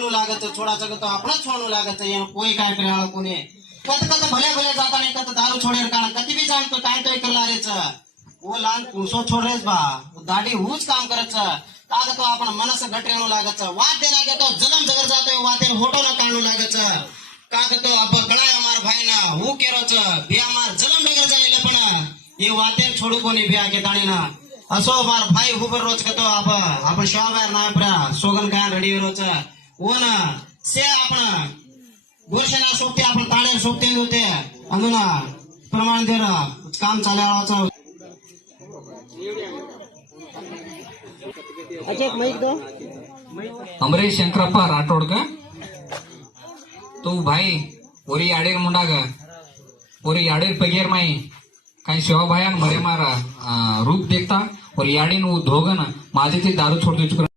म्हणू लागत छोडाचं गतो आपणच छोडू लागत कोई काय करे कोणी कत कत भले भले जाता नहीं कत दारू छोड़े कारण कति भी जानतो टाइम तो करला रेच वो लान पुसो छोड़ रेस बा दाढ़ी हुज काम करच काग तो आपण मनस घटरेणू लागत वाते लागे तो जलम जगर जातो वाते होटो न काढू लागत काग तो आप कळाय मार भाई ना हु केरोच बिया मार जलम डगर जायले पण ये वाते छोडू कोणी बिया के ताणी ना असो मार भाई हुबर रोज कतो आपण शॉबार ना प्रा सोगन काय रेडी रोज वो ना से आपण गोरशेना सोबते आपण ताळेर सोबते होते अंगना प्रमाण देर काम चालवाचं अमरेश शंकरप्पा राठोड का तो भाई ओरी आडेर मुंडा ग ओरी आडेर पगेर माई काही शिवा भाया मरे मारा रूप देखता और याडीन वो धोगन माझे ते दारू छोड़ते